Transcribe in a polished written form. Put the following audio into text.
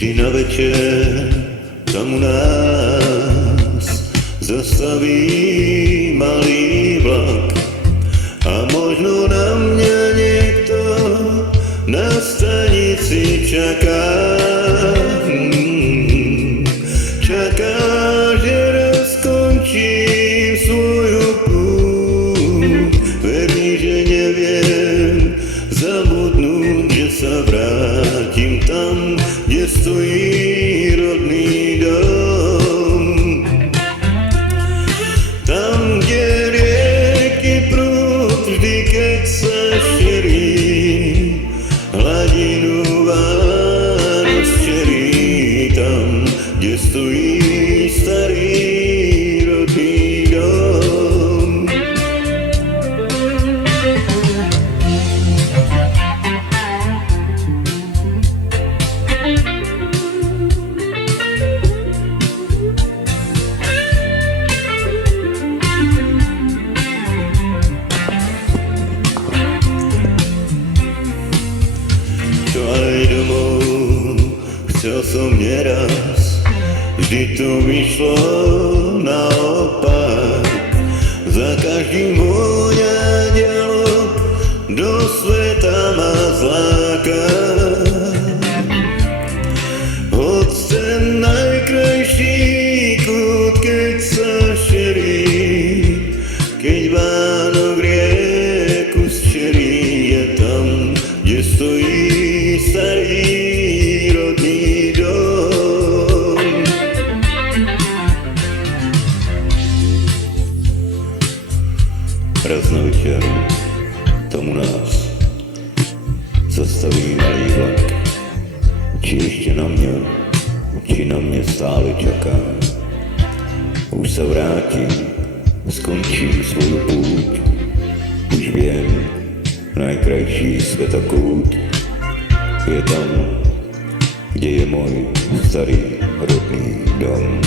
Vždy na večer tam u nás zastaví malý vlak a možno na mňa niekto na stanici čaká. Čaká, že raz skončím svoju púť. Verím, že neviem zabudnúť, že sa vrátim tam, kde stojí rodný dom. Tam, kde rieky prúd vždy, keď sa šerí, hladinu Vánoc čerí. Tam, kde stojí starý rodný dom. Čo aj domov chcel som neraz, vždy to vyšlo naopak. Za každým vôňa dialog do sveta ma zláka. Hoď ten najkrajší kút, keď sa šerí, keď Vánok rieku zčerí, je tam, kde stojí starý rodný dom. Raz na večer tam u nás zastaví malý vlak. Či ešte na mňa, či na mňa stále čaká. Už sa vrátim, skončím svoju púť. Už viem, najkrajší svetokút je tam, kde je môj starý rodný dom.